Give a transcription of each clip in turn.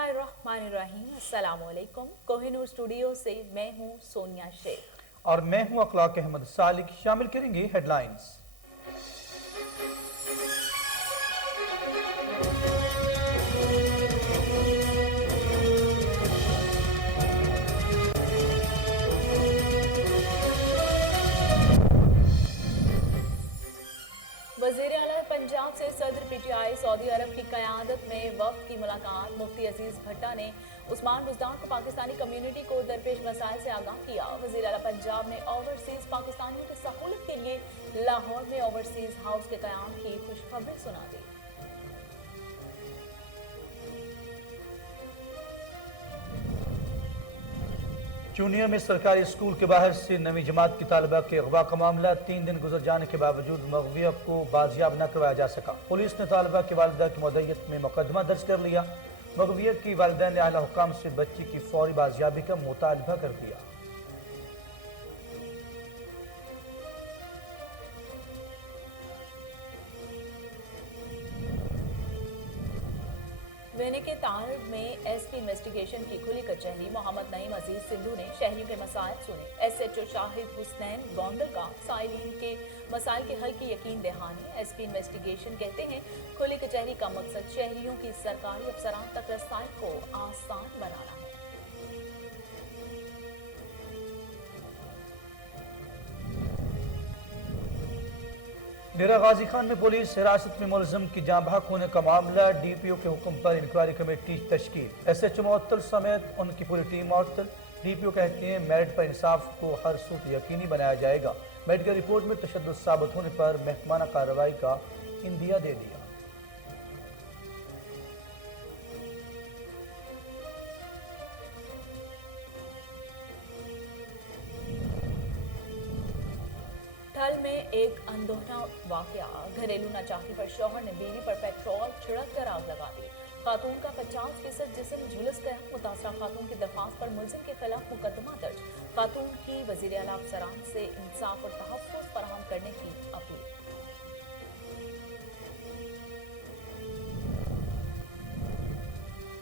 बिस्मिल्लाहिर्रहमानिर्रहीम। अस्सलाम वालेकुम। कोहिनूर स्टूडियो से मैं हूँ सोनिया शेख और मैं हूँ अखलाक अहमद सालिक। शामिल करेंगे हेडलाइंस। वज़ीर आला पंजाब से सदर पीटीआई सऊदी अरब की क़यादत में वफ़द की मुलाकात। मुफ्ती अजीज भट्टा ने उस्मान बुज़दार को पाकिस्तानी कम्युनिटी को दरपेश मसाइल से आगाह किया। वज़ीर आला पंजाब ने ओवरसीज़ पाकिस्तानियों की सहूलत के लिए लाहौर में ओवरसीज़ हाउस के क़याम की खुशखबरी सुना दी। चूनिया में सरकारी स्कूल के बाहर से नवी जमात की तालिबा के अगवा का मामला। 3 दिन गुजर जाने के बावजूद मगविया को बाजियाब न करवाया जा सका। पुलिस ने तालिबा की वालिदा की मुद्दत में मुकदमा दर्ज कर लिया। मगविया की वालिदा ने आला हुकाम से बच्ची की फौरी बाजियाबी का मुतालबा कर दिया। वेने के तालब में एसपी इन्वेस्टिगेशन की खुली कचहरी। मोहम्मद नईम अजीज सिंधु ने शहरियों के मसाइल सुने। एसएचओ शाहिद हुसनैन गोंदल का साइलिन के मसाइल के हल की यकीन दहानी। एसपी इन्वेस्टिगेशन कहते हैं खुली कचहरी का मकसद शहरियों की सरकारी अफसरान तक रसाई को आसान बनाना है। डेरा गाजी खान में पुलिस हिरासत में मुलजम की जाँ बहक होने का मामला। डीपीओ के हुक्म पर इंक्वायरी कमेटी तश्कील। एसएचओ मुअत्तल समेत उनकी पूरी टीम मुअत्तल। डीपीओ कहते हैं मेरिट पर इंसाफ को हर सूरत यकीनी बनाया जाएगा। मेडिकल रिपोर्ट में तशद्दुद साबित होने पर महकमाना कार्रवाई का इंदिया दे दिया। ठल में एक अनदोहना वाकया। घरेलू नाचाकी पर शौहर ने बीवी पर पेट्रोल छिड़क कर आग लगा दी। खातून का 50% जिस्म झुलस गया। मुतासरा खातून की दरख्वास्त पर मुलजिम के खिलाफ मुकदमा दर्ज। खातून की वज़ीर आला अफसरान से इंसाफ और तहफ़्फ़ुज़ फराहम करने की अपील।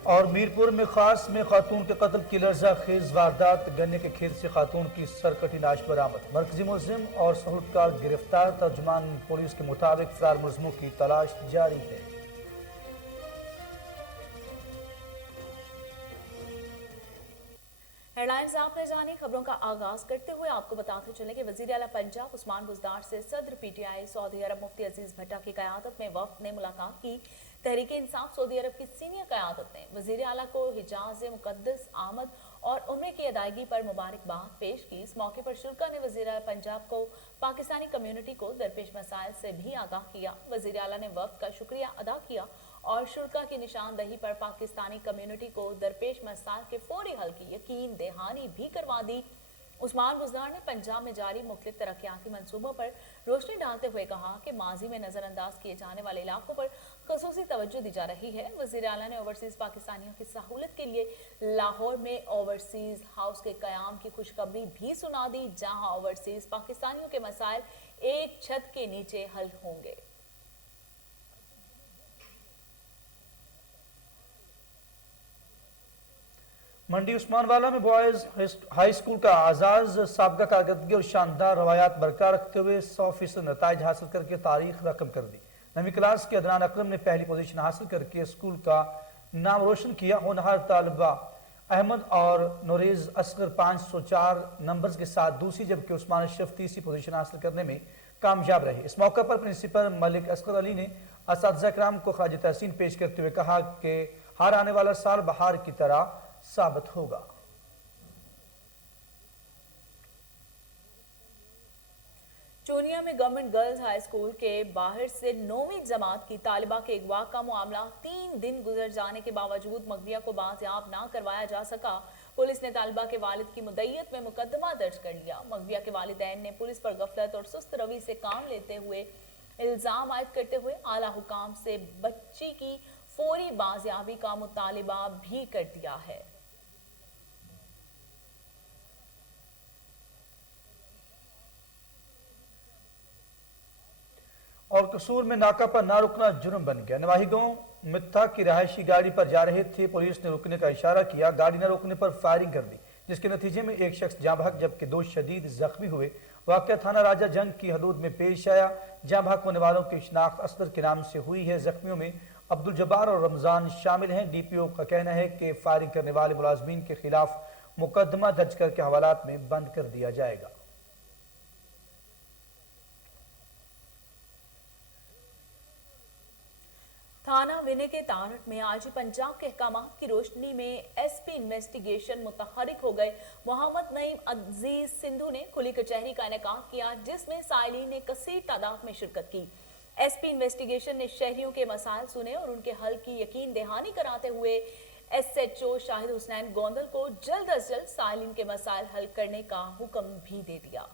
और मीरपुर में खास में खातून के कत्ल की लर्जा खेज वारदात। गन्ने के खेत से खातून की सरकटी लाश बरामद। मरकजी मुलजिम और सहूलतकार गिरफ्तार। तर्जुमान पुलिस के मुताबिक फरार मुलजिमों की तलाश जारी है। हेडलाइंस आपने जानी। खबरों का आगाज करते हुए आपको बताते चले कि वज़ीर आला पंजाब उस्मान बुज़दार से सदर पीटीआई सऊदी अरब मुफ्ती अजीज भट्टा की क़यादत में वफ़द ने मुलाकात की। तहरीक इंसाफ सऊदी अरब की सीनियर क़यादत ने वज़ीर आला को हिजाज मुक़द्दस आमद और उम्रे की अदायगी पर मुबारकबाद पेश की। इस मौके पर शुल्का ने वज़ीर आला पंजाब को पाकिस्तानी कम्युनिटी को दरपेश मसाइल से भी आगाह किया। वज़ीर आला ने वफ़द का शुक्रिया अदा किया और शुल्का की निशानदही पर पाकिस्तानी कम्युनिटी को दरपेश मसाइल के फौरी हल की यकीन दहानी भी करवा दी। उस्मान बुज़दार ने पंजाब में जारी मुख्तलिफ तरक्याती मंसूबों पर रोशनी डालते हुए कहा कि माजी में नजरअंदाज किए जाने वाले इलाकों पर खसूसी तवज्जो दी जा रही है। वज़ीर आला ने ओवरसीज पाकिस्तानियों की सहूलत के लिए लाहौर में ओवरसीज हाउस के क़याम की खुशखबरी भी सुना दी, जहां ओवरसीज पाकिस्तानियों के मसाइल एक छत के नीचे हल होंगे। मंडी उस्मानवाला में बॉयज हाई स्कूल का आजाज साबका कारकर्दगी और शानदार रवायात बरकरार रखते हुए 100% नताइज हासिल करके तारीख रकम कर दी। नवी क्लास के अदनान अकरम ने पहली पोजीशन हासिल करके स्कूल का नाम रोशन किया। होनहार तालिबा अहमद और नोरेज असगर 504 नंबर्स के साथ दूसरी, जबकि उस्मान अशरफ तीसरी पोजीशन हासिल करने में कामयाब रहे। इस मौके पर प्रिंसिपल मलिक असगर अली ने असातिज़ा किराम को खराज तहसीन पेश करते हुए कहा कि हर आने वाला साल बहार की तरह साबित होगा। चूनिया में गवर्नमेंट गर्ल्स हाई स्कूल के बाहर से 9वीं जमात की तालिबा के अगवा का मामला। 3 दिन गुजर जाने के बावजूद मगविया को बाजियाब ना करवाया जा सका। पुलिस ने तालिबा के वालिद की मुद्दत में मुकदमा दर्ज कर लिया। मगविया के वालिदैन ने पुलिस पर गफलत और सुस्त रवि से काम लेते हुए इल्जाम आयद करते हुए आला हुकाम से बच्ची की फौरी बाजियाबी का मुतालिबा भी कर दिया है। और कसूर में नाका पर ना रुकना जुर्म बन गया। नवाही गांव मित्था की रहायशी गाड़ी पर जा रहे थे। पुलिस ने रुकने का इशारा किया, गाड़ी न रोकने पर फायरिंग कर दी, जिसके नतीजे में एक शख्स जाँ बहक जबकि 2 शदीद जख्मी हुए। वाक़या थाना राजा जंग की हदूद में पेश आया। जाँ बहक होने वालों की शिनाख्त असगर के नाम से हुई है। जख्मियों में अब्दुल जब्बार और रमजान शामिल हैं। डीपीओ का कहना है कि फायरिंग करने वाले मुलाजमीन के खिलाफ मुकदमा दर्ज करके हवालात में बंद कर दिया जाएगा। थाना विनय के तारट में आज पंजाब के अहकामात की रोशनी में एसपी इन्वेस्टिगेशन मुतहरिक हो गए। मोहम्मद नईम अजीज सिंधु ने खुली कचहरी का इनेकाद किया, जिसमें साइलीन ने कसीर तादाद में शिरकत की। एसपी इन्वेस्टिगेशन ने शहरियों के मसाइल सुने और उनके हल की यकीन दहानी कराते हुए एसएचओ शाहिद हुसैन गोंदल को जल्द अज जल्द साइलीन के मसाइल हल करने का हुक्म भी दे दिया।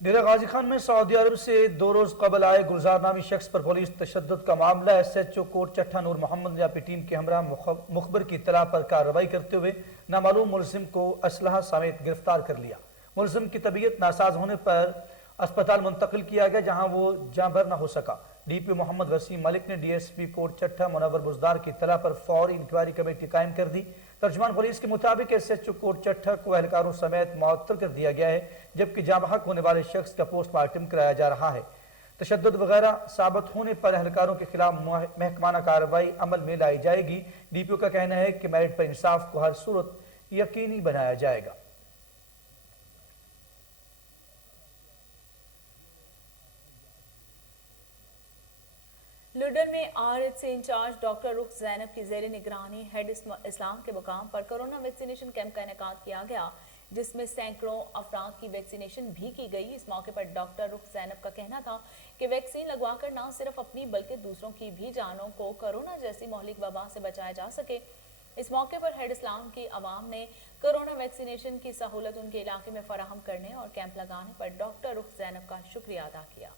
डेरा गाजी खान में सऊदी अरब से 2 रोज कबल आए गुलजार नामी शख्स पर पुलिस तशद्दुद का मामला। एसएचओ कोट चट्टा नूर मोहम्मद ने अपनी टीम के हमरा मुखबर की इत्तला पर कार्रवाई करते हुए नामालूम मुलजिम को असलहा समेत गिरफ्तार कर लिया। मुलजिम की तबीयत नासाज होने पर अस्पताल मुंतकिल किया गया, जहां वो जाँ भर न हो सका। डीपीओ मोहम्मद वसीम मलिक ने डीएसपी कोट चट्टा मुनव्वर बुजदार की इत्तला पर फौरी इंक्वायरी कमेटी कायम कर दी। तर्जुमान पुलिस के मुताबिक एसएचओ कोट चट्टा को एहलकारों समेत मुअत्तल कर दिया गया है, जबकि जाँ बहक होने वाले शख्स का पोस्टमार्टम कराया जा रहा है। तशद्दुद वगैरह साबित होने पर एहलकारों के खिलाफ महकमाना कार्रवाई अमल में लाई जाएगी। डीपीओ का कहना है कि मेरिट पर इंसाफ को हर सूरत यकीनी बनाया जाएगा। लुडन में आरएच से इंचार्ज डॉक्टर रुख जैनब की जेर निगरानी हेड इस्लाम के मुकाम पर कोरोना वैक्सीनेशन कैंप का इनेकाद किया गया, जिसमें सैकड़ों अफराद की वैक्सीनेशन भी की गई। इस मौके पर डॉक्टर रुख जैनब का कहना था कि वैक्सीन लगवाकर न सिर्फ अपनी बल्कि दूसरों की भी जानों को कोरोना जैसी मौलिक वबा से बचाया जा सके। इस मौके पर हेड इस्लाम की आवाम ने कोरोना वैक्सीनेशन की सहूलत उनके इलाके में फराहम करने और कैंप लगाने पर डॉक्टर रुख जैनब का शुक्रिया अदा किया।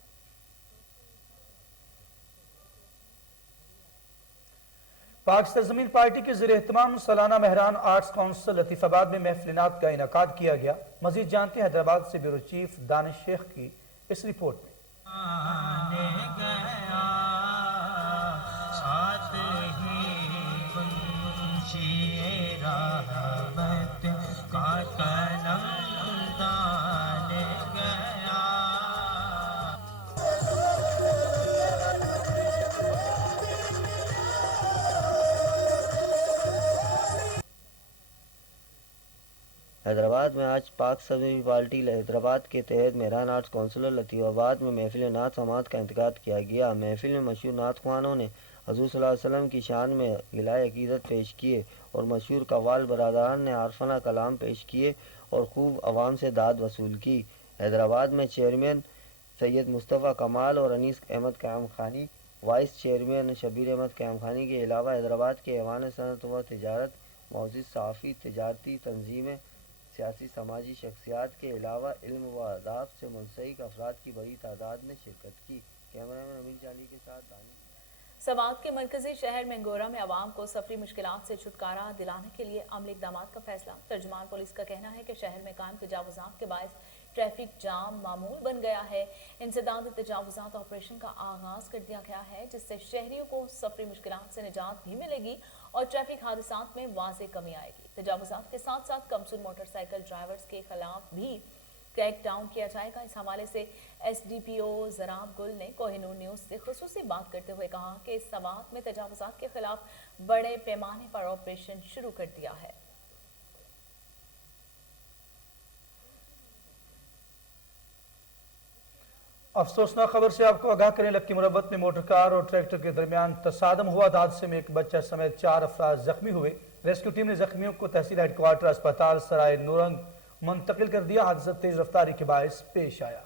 पाक सरजमीन पार्टी के ज़रिए एहतमाम सालाना मेहरान आर्ट्स काउंसिल लतीफ़ाबाद में महफिलात का इनकाद किया गया। मजीद जानते हैं हैदराबाद से ब्यूरो चीफ दानिश शेख की इस रिपोर्ट में। हैदराबाद में आज पाक सरजमीन पार्टी हैदराबाद के तहत मेहरान आर्ट्स काउंसिल लतीफ़ाबाद में महफिल नात समात का इंतकाद किया गया। महफिल में मशहूर नात ख्वानों ने हज़ूर सल्लल्लाहु अलैहि वसल्लम की शान में गिलाए अकीदत पेश किए और मशहूर कव्वाल बरादरान ने आरफाना कलाम पेश किए और खूब आवाम से दाद वसूल की। हैदराबाद में चेयरमैन सैयद मुस्तफ़ा कमाल और अनीस अहमद क़याम खानी, वाइस चेयरमैन शबीर अहमद क़याम खानी के अलावा हैदराबाद के ऐवान सनत व तिजारत, मौजूद सहाफ़ी, तजारती तंजीमें, सियासी समाजी शख्सियात के अलावा इल्म व आदाब से मुंसलिक अफराद की बड़ी तादाद ने शिरकत की। कैमरामैन अमीन चाली के साथ दानी। सवात के मरकजी शहर मेंगोरा में आवाम को सफरी मुश्किलात से छुटकारा दिलाने के लिए अमली इक़दामात का फैसला। तर्जुमान पुलिस का कहना है कि शहर में कायम तजावुज़ात के बायस ट्रैफिक जाम मामूल बन गया है। इंसदाद तजावुज़ात ऑपरेशन का आगाज कर दिया गया है, जिससे शहरियों को सफरी मुश्किलात से निजात भी मिलेगी और ट्रैफिक हादसात में वाज़ेह कमी आएगी। तजावुज़ात के साथ साथ कमसूर मोटरसाइकिल ड्राइवर्स के खिलाफ भी क्रैक डाउन किया जाएगा। इस हवाले से एसडीपीओ जराब गुल ने कोहिनूर न्यूज़ से खुसूसी बात करते हुए कहा कि इस सवात में तजावुज़ात के खिलाफ बड़े पैमाने पर ऑपरेशन शुरू कर दिया है। अफसोसनाक खबर से आपको आगाह करें, लक्की मुरब्बत में मोटर कार और ट्रैक्टर के दरमियान तसादम हुआ। हादसे में एक बच्चा समेत 4 अफराद जख्मी हुए। रेस्क्यू टीम ने जख्मियों को तहसील हेडक्वार्टर अस्पताल सराय नूरंग मुंतकिल कर दिया। हादसा तेज रफ्तारी के बायस पेश आया।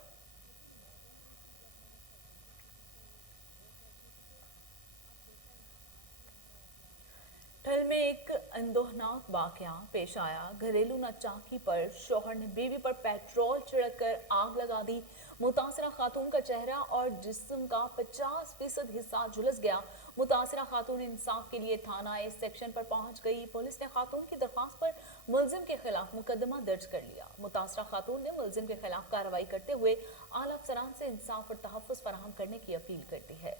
ठल में एक अंदोहनाक वाकया पेश आया। घरेलू नाचाकी पर शौहर ने बीवी पर पेट्रोल छिड़क कर आग लगा दी। मुतासिरा खातून का चेहरा और जिस्म का 50% हिस्सा झुलस गया। मुतासिरा खातून इंसाफ के लिए थाना ए सेक्शन पर पहुंच गई। पुलिस ने खातून की दरख्वास्त पर मुलजिम के खिलाफ मुकदमा दर्ज कर लिया। मुतासिरा खातून ने मुलजिम के खिलाफ कार्रवाई करते हुए आला अफसरान से इंसाफ और तहफ़्फ़ुज़ फराहम करने की अपील कर दी है।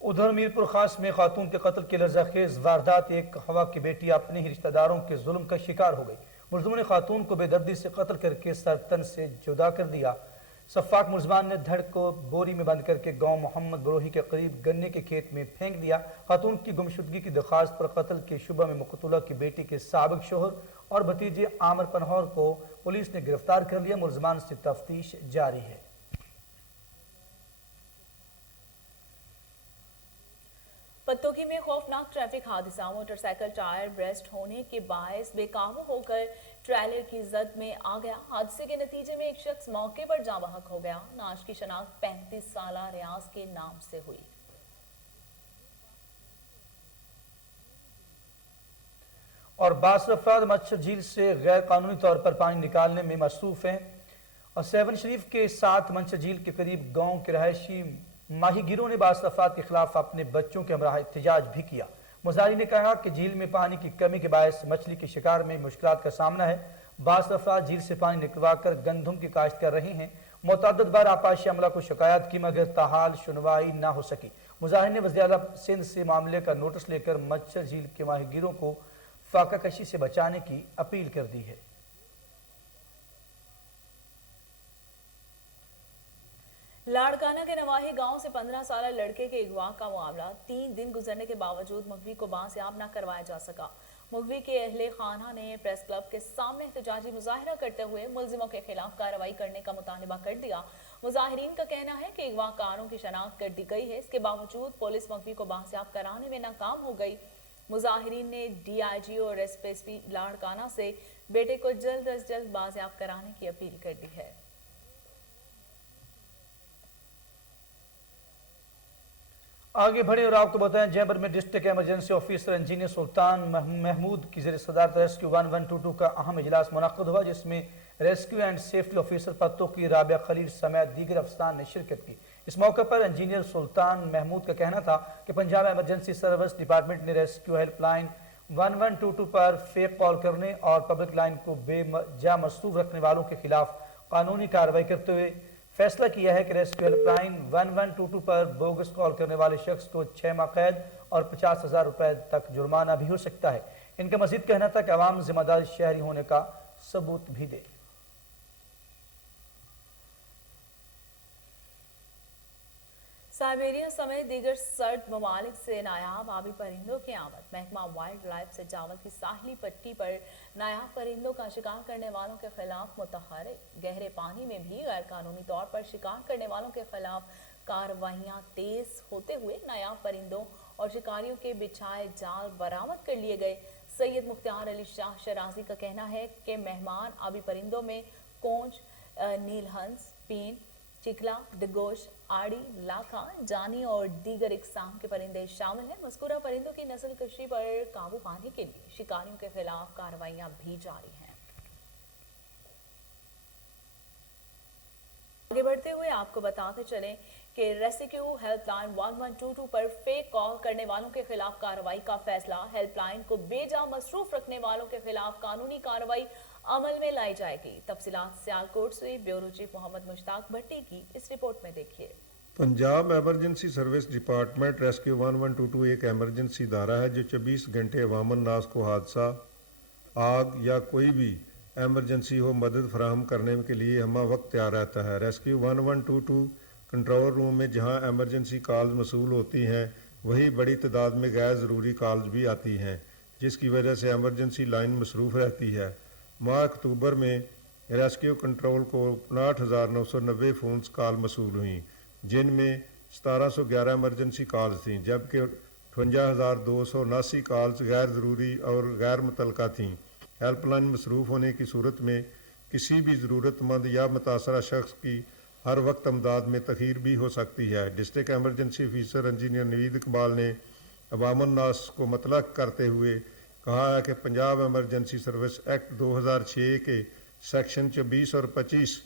उधर मीरपुर खास में खातून के कत्ल की लज्जाखेज वारदात, एक हवा की बेटी अपने ही रिश्तेदारों के जुल्म का शिकार हो गई। मुलजिमों ने खातून को बेदर्दी से कत्ल करके सरतन से जुदा कर दिया। सफाक मुलजमान ने धड़ को बोरी में बंद करके गांव मोहम्मद बरोही के करीब गन्ने के खेत में फेंक दिया। खातून की गुमशुदगी की दरख्वास्त पर कत्ल के शुबा में मकतूला की बेटी के साबिक शोहर और भतीजे आमिर पनहौर को पुलिस ने गिरफ्तार कर लिया। मुलजमान से तफ्तीश जारी है। पत्तोकी में खौफनाक ट्रैफिक हादसा, मोटरसाइकिल टायर ब्रेस्ट होने के बायस बेकाबू होकर ट्रेलर की जद में आ गया। हादसे के नतीजे में एक शख्स मौके पर जाँ बहक हो गया। नाश की शनाख्त 35 साला रियाज के नाम से हुई। और बास अफराद मच्छर झील से गैर कानूनी तौर पर पानी निकालने में मसरूफ हैं। और सेवन शरीफ के साथ मंचर झील के करीब गांव के रहायशी माहीगीरों ने बास अफराद के खिलाफ अपने बच्चों के हमरा एहतजाज भी किया। मुजाहिरीन ने कहा कि झील में पानी की कमी के बायस मछली के शिकार में मुश्किलात का सामना है। बास अफराद झील से पानी निकलवा कर गंदम की काश्त कर रहे हैं। मुतअद्दिद बार आपाशी अमला को शिकायत की मगर ताहाल सुनवाई ना हो सकी। मुजाहिरीन ने वज़ीर आला सिंध से मामले का नोटिस लेकर मच्छर झील के माहीगीरों को फाका कशी से बचाने की अपील कर दी है। लाड़काना के नवाही गांव से 15 साल लड़के के अगवा का मामला 3 दिन गुजरने के बावजूद मुखवी को बासियाब न करवाया जा सका। मुखवी के अहले खाना ने प्रेस क्लब के सामने एहतजाजी मुजाहिरा करते हुए मुलजिमों के खिलाफ कार्रवाई करने का मुतालबा कर दिया। मुजाहिरीन का कहना है कि अगवाकारों की शनाख्त कर दी गई है। इसके बावजूद पुलिस मुखवी को बासियाब कराने में नाकाम हो गई। मुजाहिरीन ने DIG और SPSP लाड़काना से बेटे को जल्द अज जल्द बासियाब कराने की अपील कर दी है। आगे बढ़े और आपको बताएं, जयपुर में डिस्ट्रिक्ट इमरजेंसी ऑफिसर इंजीनियर सुल्तान महमूद की ज़रिए सदारत रेस्क्यू 1122 का अहम इजलास मुनक्किद हुआ, जिसमें रेस्क्यू एंड सेफ्टी ऑफिसर पत्तों की राबिया खलील समेत दीगर अफसरान ने शिरकत की। इस मौके पर इंजीनियर सुल्तान महमूद का कहना था कि पंजाब इमरजेंसी सर्विस डिपार्टमेंट ने रेस्क्यू हेल्पलाइन 1122 पर फेक कॉल करने और पब्लिक लाइन को बेवजह मसरूफ रखने वालों के खिलाफ कानूनी कार्रवाई करते हुए फैसला किया है कि रेस्क्यू हेल्पलाइन 1122 पर बोगस कॉल करने वाले शख्स को 6 माह कैद और 50,000 रुपए तक जुर्माना भी हो सकता है। इनका मजीद कहना था कि अवाम जिम्मेदार शहरी होने का सबूत भी दे। साइबेरिया समेत दीगर सर्द ममालिक से नायाब आबी परिंदों की आमद। महकमा वाइल्ड लाइफ से चावल की साहली पट्टी पर नायाब परिंदों का शिकार करने वालों के खिलाफ मुतहर्रिक। गहरे पानी में भी गैर कानूनी तौर पर शिकार करने वालों के खिलाफ कार्रवाइयां तेज होते हुए नायाब परिंदों और शिकारियों के बिछाए जाल बरामद कर लिए गए। सैयद मुख्तार अली शाह शराजी का कहना है कि मेहमान आबी परिंदों में कोंच, नीलहंस, पीन, चिकला, डगोश, आड़ी, लाखा, जानी और दीगर इकसाम के परिंदे शामिल हैं। मज़कूरा परिंदों की नस्ल कशी पर काबू पाने के लिए शिकारियों के खिलाफ कार्रवाइयां भी जारी हैं। आगे बढ़ते हुए आपको बताते चलें कि रेस्क्यू हेल्पलाइन 1122 पर फेक कॉल करने वालों के खिलाफ कार्रवाई का फैसला। हेल्पलाइन को बेजा मसरूफ रखने वालों के खिलाफ कानूनी कार्रवाई अमल में लाई जाएगी। तफसीलात सियालकोट से ब्यूरो चीफ मोहम्मद मुश्ताक भट्टी की इस रिपोर्ट में देखिए। Punjab emergency service department rescue 1122 एक एमरजेंसी इदारा है जो 24 घंटे अवामन नास को हादसा, आग या कोई भी एमरजेंसी हो मदद फराहम करने के लिए हमा वक्त तैयार रहता है। रेस्क्यू 1122 कंट्रोल रूम में जहां एमरजेंसी कॉल्स मसूल होती हैं, वहीं बड़ी तादाद में गैर ज़रूरी कॉल्स भी आती हैं, जिसकी वजह से एमरजेंसी लाइन मसरूफ़ रहती है। माह अक्टूबर में रेस्क्यू कंट्रोल को 59,990 फ़ोन्स कॉल मसूल हुई, जिनमें 1711 एमरजेंसी कॉल्स थीं, जबकि 58,279 कॉल्स गैर ज़रूरी और गैर मुतलका थीं। हेल्पलाइन मसरूफ़ होने की सूरत में किसी भी ज़रूरतमंद या मुतासरा शख्स की हर वक्त अमदाद में तख़ीर भी हो सकती है। District emergency officer engineer Naveed Iqbal ने अवाम उन्नास को मतलब करते हुए कहा है कि पंजाब एमरजेंसी सर्विस एक्ट 2006 के सेक्शन 24 और 25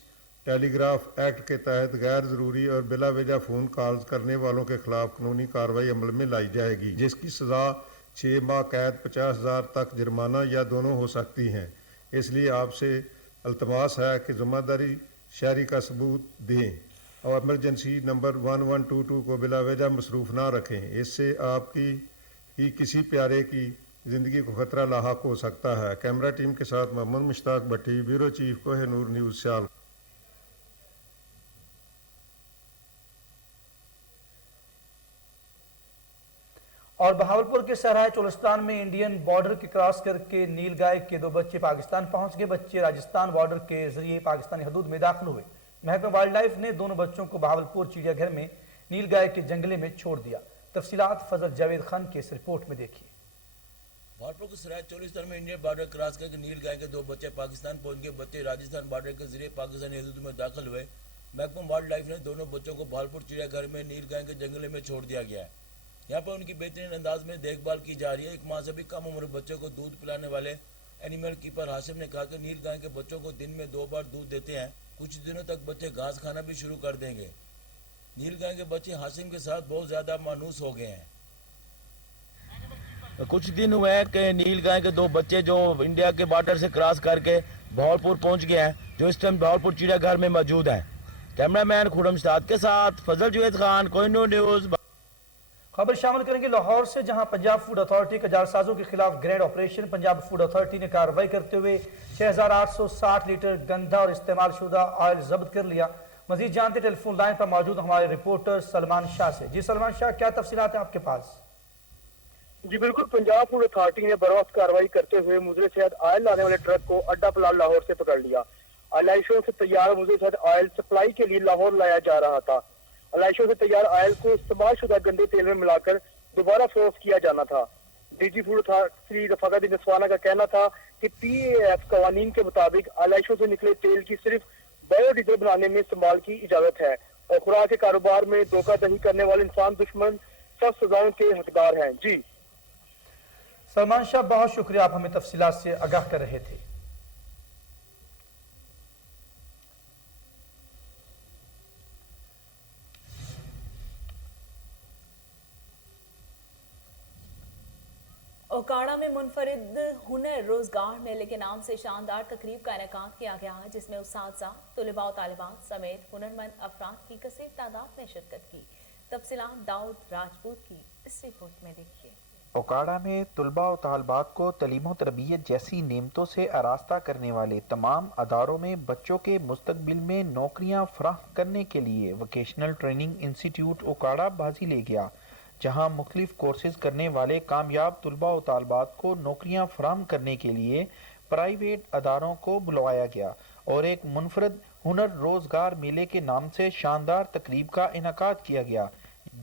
टेलीग्राफ एक्ट के तहत गैर ज़रूरी और बिला वजह फ़ोन कॉल्स करने वालों के खिलाफ कानूनी कार्रवाई अमल में लाई जाएगी, जिसकी सज़ा 6 माह कैद, 50,000 तक जुर्माना या दोनों हो सकती हैं। इसलिए आपसे अल्तमास है कि ज़िम्मेदारी शहरी का सबूत दें और एमरजेंसी नंबर 1122 को बिला वजह मसरूफ़ ना रखें। इससे आपकी ही किसी प्यारे की ज़िंदगी को ख़तरा लाहक हो सकता है। कैमरा टीम के साथ मोहम्मद मुश्ताक भट्टी, ब्यूरो चीफ कोहिनूर न्यूज़ सियाल। और बहावलपुर के सहराए चोलिस्तान में इंडियन बॉर्डर के क्रॉस करके नीलगाय के 2 बच्चे पाकिस्तान पहुंच गए। बच्चे राजस्थान बॉर्डर के जरिए पाकिस्तानी हदूद में दाखिल हुए। महकमा वाइल्ड लाइफ ने दोनों बच्चों को बहावलपुर चिड़ियाघर में नीलगाय के जंगले में छोड़ दिया। तफसीलात फजल जावेद खान की इस रिपोर्ट में देखिए। बहावलपुर के सहराए चोलिस्तान में इंडियन बॉर्डर क्रॉस करके नीलगाय के 2 बच्चे पाकिस्तान पहुंच गए। बच्चे राजस्थान बॉर्डर के जरिए पाकिस्तानी हदूद में दाखिल हुए। महकमा वाइल्ड लाइफ ने दोनों बच्चों को बहावलपुर चिड़ियाघर में नीलगाय के जंगले में छोड़ दिया गया है। यहाँ पर उनकी बेहतरीन अंदाज में देखभाल की जा रही है। एक माह से भी कम उम्र बच्चों को दूध पिलाने वाले एनिमल कीपर हाशिम ने कहा कि नीलगाय के बच्चों को दिन में 2 बार दूध देते हैं। कुछ दिनों तक बच्चे घास खाना भी शुरू कर देंगे। नीलगाय के बच्चे हाशिम के साथ बहुत ज्यादा मानूस हो गए हैं। कुछ दिन हुए हैं कि नीलगाय के 2 बच्चे जो इंडिया के बॉर्डर से क्रॉस करके बहावलपुर पहुंच गए हैं, जो इस टाइम बहावलपुर चिड़ियाघर में मौजूद हैं। कैमरामैन खुरम शाद के साथ फजल जावेद खान, कोहिनूर न्यूज़। खबर शामिल करेंगे लाहौर से, जहां पंजाब फूड अथॉरिटी के जालसाजों के खिलाफ grand operation. Punjab food authority ने कार्रवाई करते हुए 6860 लीटर गंदा और इस्तेमाल शुदा ऑयल जब्त कर लिया। मजीद जानते टेलीफोन लाइन पर मौजूद हमारे रिपोर्टर सलमान शाह से। जी सलमान शाह, क्या तफसीलात है आपके पास? जी बिल्कुल, पंजाब फूड अथॉरिटी ने बरवक्त कार्रवाई करते हुए मुजरे शहद ऑयल लाने वाले ट्रक को अड्डा पलाल लाहौर से पकड़ लिया। अलाइशों से तैयार मुजरे शहद ऑयल सप्लाई के लिए लाहौर लाया जा रहा था। अलाइशों से तैयार ऑयल को इस्तेमाल शुदा गंदे तेल में मिलाकर दोबारा फरोख्त किया जाना था। डीजी फूड अथॉरिटी रफाकत नसवाना का कहना था कि PAF कवानीन के मुताबिक अलाइशों से निकले तेल की सिर्फ बायोडीजल बनाने में इस्तेमाल की इजाजत है और खुराक के कारोबार में धोखाधड़ी करने वाले इंसान दुश्मन सख्त सजाओं के हकदार हैं। जी सलमान शाह, बहुत शुक्रिया, आप हमें तफसीलात से आगाह कर रहे थे। ओकाड़ा में मुनफरिद हुनर रोजगार मेले के नाम से शानदार तकरीब का इनेकाद किया गया है, जिसमें उस्ताद, तलबा और तालिबात समेत हुनरमंद अफराद की कसीर तादाद में शिरकत की। तफसीलात दाऊद राजपूत की इस रिपोर्ट में देखिए। ओकाड़ा में तलबा और तालिबात को तलीम व तरबियत जैसी नेमतों से आरास्ता करने वाले तमाम अदारों में बच्चों के मुस्तकबिल में नौकरियां फराहम करने के लिए वोकेशनल ट्रेनिंग इंस्टीट्यूट ओकाड़ा बाजी ले गया, जहां मुख्तलिफ कोर्सेज करने वाले कामयाब तलबा और तालिबात को नौकरियां फराहम करने के लिए प्राइवेट अदारों को बुलवाया गया और एक मुनफरद हुनर रोजगार मेले के नाम से शानदार तकरीब का इनेकाद किया गया,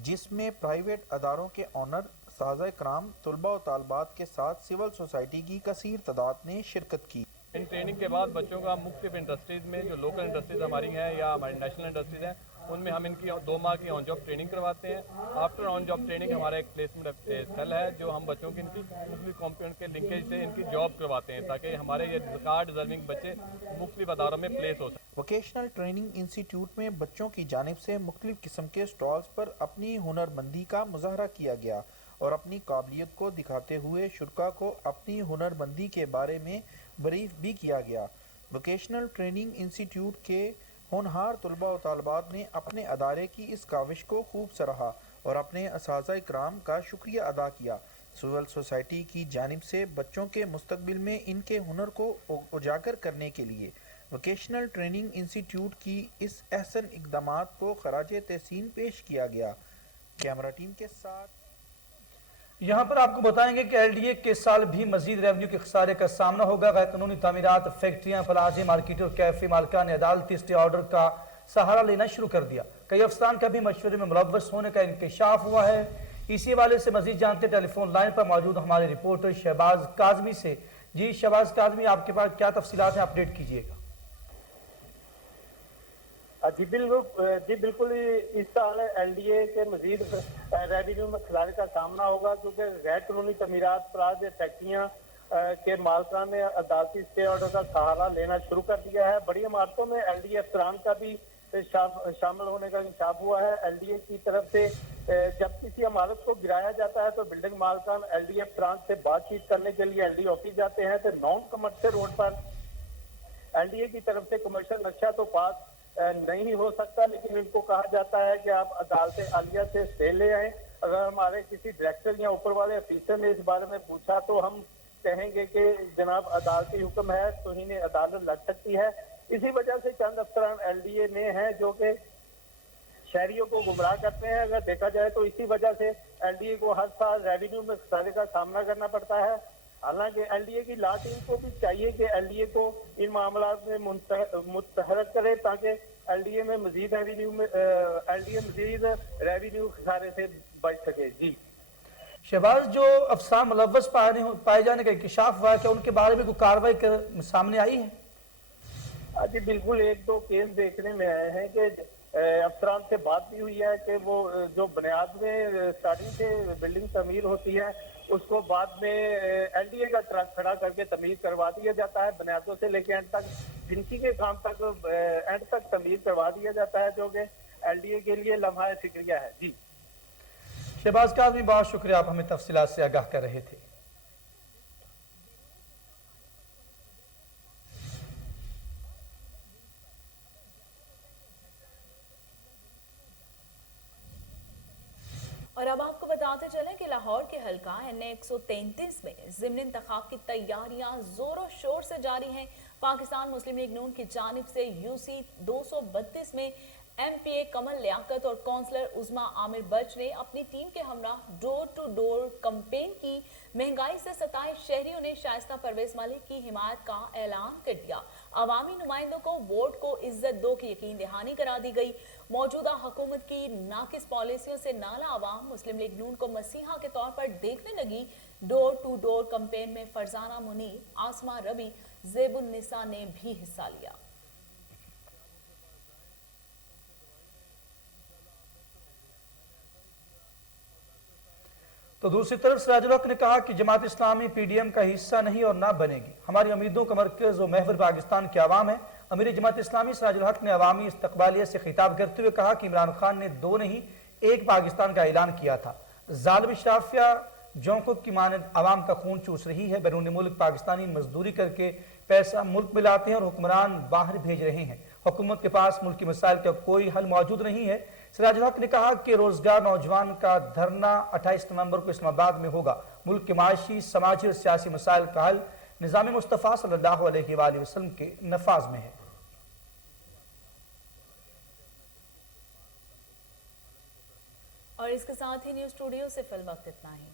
जिसमें प्राइवेट अदारों के ऑनर, साज़ा कराम, तलबा और तालिबात के साथ सिविल सोसाइटी की कसीर तादाद ने शिरकत की। इन ट्रेनिंग के बाद बच्चों का मुख्तलिफ इंडस्ट्रीज़ में जो लोकल इंडस्ट्रीज़ हमारी हैं या हमारी नेशनल इंडस्ट्रीज़ हैं, उनमें हम इनकी 2 माह की ऑन जॉब ट्रेनिंग करवाते हैं। आफ्टर ऑन जॉब ट्रेनिंग हमारा एक प्लेसमेंट सेल है जो हम बच्चों की इनकी मुख्तलिफ कॉम्पोनेंट के लिंकेज से इनकी जॉब करवाते हैं ताकि हमारे ये ज़कात डिजर्विंग बच्चे मुख्तलिफ अदारों में प्लेस हो सकें। वोकेशनल ट्रेनिंग इंस्टीट्यूट में बच्चों की जानिब से मुख्तलिफ किस्म के स्टॉल्स पर अपनी हुनरमंदी का मुजाहरा किया गया और अपनी काबिलियत को दिखाते हुए शुरा को अपनी हुनरमंदी के बारे में ब्रीफ भी किया गया। वोकेशनल ट्रेनिंग इंस्टीट्यूट के होनहार तलबा और तालिबात ने अपने अदारे की इस काविश को खूब सराहा और अपने असातिज़ा इकराम का शुक्रिया अदा किया। सिविल सोसाइटी की जानिब से बच्चों के मुस्तकबिल में इनके हुनर को उजागर करने के लिए वोकेशनल ट्रेनिंग इंस्टीट्यूट की इस अहसन इक़दामात को खराज तहसीन पेश किया गया। कैमरा टीम के साथ यहाँ पर आपको बताएंगे कि LDA के साल भी मजीद रेवेन्यू के खसारे का सामना होगा। गैर कानूनी तामीरात, फैक्ट्रियाँ, प्लाजे, मार्केट और कैफे मालिका ने अदालती स्टे ऑर्डर का सहारा लेना शुरू कर दिया। कई अफसरान का भी मशवरे में मुलव्वस होने का इंकशाफ हुआ है। इसी वाले से मजीद जानते टेलीफोन लाइन पर मौजूद हमारे रिपोर्टर शहबाज काजमी से। जी शहबाज काजमी, आपके पास क्या तफसीलात हैं, अपडेट कीजिएगा। جی بالکل اس سال LDA کے مزید ریونیو میں خلال کا سامنا ہوگا کیونکہ غیر قانونی تعمیرات پلاز فیکٹریاں کے مالکان نے عدالتی اسٹے آرڈر کا سہارا لینا شروع کر دیا ہے. بڑی عمارتوں میں LDA افسران کا بھی شامل ہونے کا انکشاف ہوا ہے. LDA کی طرف سے جب کسی عمارت کو گرایا جاتا ہے تو بلڈنگ مالکان LDA افسران سے بات چیت کرنے کے لیے LDA آفس جاتے ہیں. تو نان کمرشل روڈ پر LDA کی طرف سے کمرشل نقشہ تو پاس نہیں ہو سکتا, لیکن ان کو کہا جاتا ہے کہ آپ عدالت عالیہ سے اسٹے لے آئیں. اگر ہمارے کسی ڈائریکٹر یا اوپر والے افیسر نے اس بارے میں پوچھا تو ہم کہیں گے کہ جناب عدالتی حکم ہے تو انہیں عدالت لگ سکتی ہے. اسی وجہ سے چند افسران LDA میں ہیں جو کہ شہریوں کو گمراہ کرتے ہیں. اگر دیکھا جائے تو اسی وجہ سے LDA کو ہر سال ریونیو میں خسارے کا سامنا کرنا پڑتا ہے. حالانکہ LDA کی لا ٹیم کو بھی چاہیے کہ LDA کو ان معاملات میں متحرک کرے تاکہ LDA مزید ریونیو خسارے سے بچ سکے. جی شہباز, جو افسران ملوث پائے جانے کا انکشاف ہوا ہے, کیا ان کے بارے میں کوئی کارروائی سامنے آئی ہے؟ جی بالکل, ایک دو کیس دیکھنے میں آئے ہیں کہ افسران سے بات بھی ہوئی ہے کہ وہ جو بنیاد میں اسٹارٹنگ سے بلڈنگ تعمیر ہوتی ہے اس کو بعد میں LDA کا ٹرک کھڑا کر کے تعمیر کروا دیا جاتا ہے. بنیادوں سے لے کے اینڈ تک فنشی کے کام تک اینڈ تک تعمیر کروا دیا جاتا ہے, جو کہ LDA کے لیے لمحہ فکریہ ہے. جی شہباز کاظمی, بہت شکریہ, آپ ہمیں تفصیلات سے آگاہ کر رہے تھے. اور اب آپ کو بتاتے چلیں کہ لاہور کے حلقہ NA 133 میں ضمنی انتخاب کی تیاریاں زور و شور سے جاری ہیں. پاکستان مسلم لیگ نون کی جانب سے UC 232 میں MPA کمل لیاقت اور کونسلر عظما عامر بچ نے اپنی ٹیم کے ہمراہ ڈور ٹو ڈور کمپین کی. مہنگائی سے ستائے شہریوں نے شائستہ پرویز ملک کی حمایت کا اعلان کر دیا. عوامی نمائندوں کو ووٹ کو عزت دو کی یقین دہانی کرا دی گئی. موجودہ حکومت کی ناقص پالیسیوں سے نالا عوام مسلم لیگ نون کو مسیحا کے طور پر دیکھنے لگی. ڈور ٹو ڈور کمپین میں فرزانہ منیر, آسما ربی, زیب النساء نے بھی حصہ لیا. تو دوسری طرف سراج الحق نے کہا کہ جماعت اسلامی PDM کا حصہ نہیں اور نہ بنے گی. ہماری امیدوں کا مرکز و محور پاکستان کے عوام ہے. امیر جماعت اسلامی سراج الحق نے عوامی استقبالیت سے خطاب کرتے ہوئے کہا کہ عمران خان نے 2 نہیں 1 پاکستان کا اعلان کیا تھا. ظالم اشرافیہ جونکوں کی مانند عوام کا خون چوس رہی ہے. بیرون ملک پاکستانی مزدوری کر کے پیسہ ملک میں لاتے ہیں اور حکمران باہر بھیج رہے ہیں. حکومت کے پاس ملکی مسائل کا کوئی حل موجود نہیں ہے. سراج الحق نے کہا کہ روزگار نوجوان کا دھرنا 28 نومبر کو اسلام آباد میں ہوگا. ملک کے معاشی, سماجی اور سیاسی مسائل کا حل نظام مصطفیٰ صلی اللہ علیہ وآلہ وسلم کے نفاذ میں ہے. اور اس کے ساتھ ہی نیوز اسٹوڈیو سے فی الوقت اتنا ہی.